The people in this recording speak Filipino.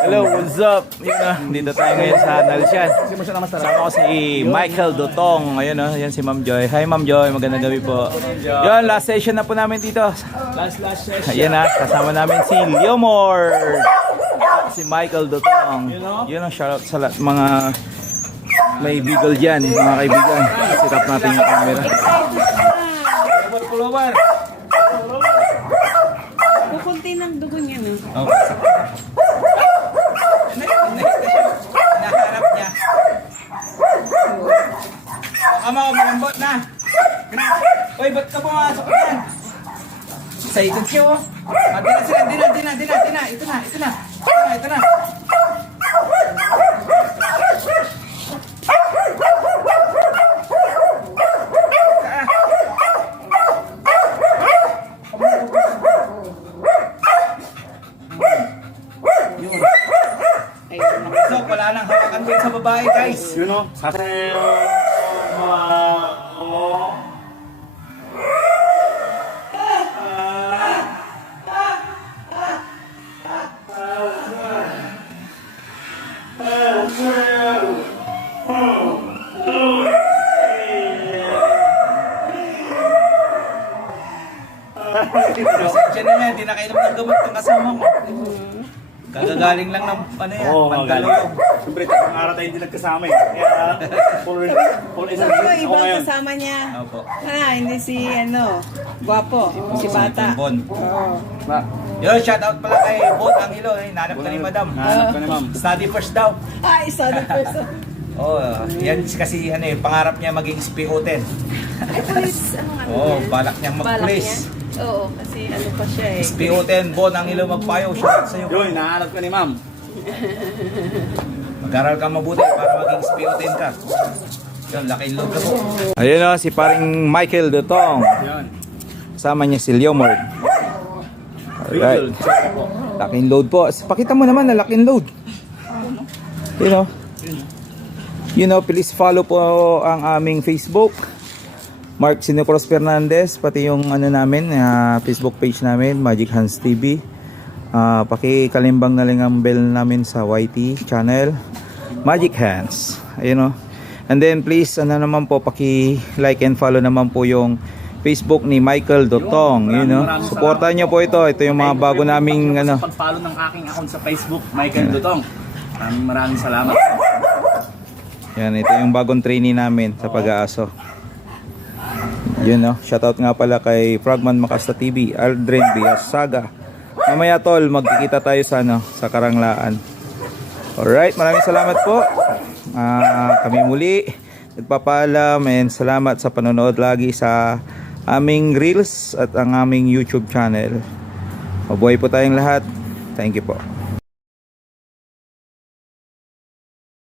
Hello, what's up? Yun na, dito tayo ngayon sa Nalsyan. Sama ko si Michael Dutong. Ayun o, yan si Ma'am Joy. Hi Ma'am Joy, magandang gabi po. Yun, last session na po namin dito. Last session. Ayan na, kasama namin si Leomor. Si Michael Dutong. Yun ang shoutout sa lahat mga may beagle dyan, mga kaibigan. Sirap natin yung camera. Pullover. Kukunti ng dugo niya, no? Okay. Naharap niya. Ama, malambot na. Uy, ba't ka pumasok yan? Excited siya, oh. Di na sila, di na. Ito na. So, wala nang hawakan din sa babae, guys. You know, Pasensya na yan, di na kainom ng gamot ng kasama mo. Kagagaling lang ng ano yan, Mandaluyong. siyempre, ang araw tayo hindi nagkasama eh. Kaya, full So, energy ako ibang ngayon. kasama niya. Opo. Hindi si, gwapo. Si bata. Bon. Oo. Yo, shout out pala kay Bon Angelo, nanap ka ni Madam. Hanap ka ni ma'am. Study first daw. Ay, sorry person. Oh, yan kasi pangarap niya maging SPO10. Ay, police, Oh, balak niyang Balak mag-police. niya? Oo, kasi pa siya eh. SPO10, Bon Angelo magpayo, shout out sa'yo. Yun, nahanap ka ni ma'am. Mag-aral ka mabuti para maging SPO10 ka. Yun, laking load ka po. Ayun o, si paring Michael Dutong. Yan. Kasama niya si Leomor. Alright. Laking load po. Pakita mo naman na laking load. You know, please follow po ang aming Facebook. Mark Sinocross Fernandez, pati yung namin, Facebook page namin, Magic Hands TV. Pakikalimbang na lang ang bell namin sa YT channel, Magic Hands. Ayun o. And then please, naman po, paki-like and follow naman po yung Facebook ni Michael Dutong. Supportan niyo po ito. Ito yung mga bago naming Sa pag-follow ng aking account sa Facebook, Michael Dutong. Maraming salamat. Yan, ito yung bagong trainee namin sa pag-aaso. Yun no, shoutout nga pala kay Frogman Makasta TV, Aldrin Diaz Saga. Mamaya tol, magkikita tayo sa Karanglaan. Alright, maraming salamat po. Kami muli nagpapaalam and salamat sa panonood lagi sa aming Reels at ang aming YouTube channel. Mabuhay po tayong lahat. Thank you po.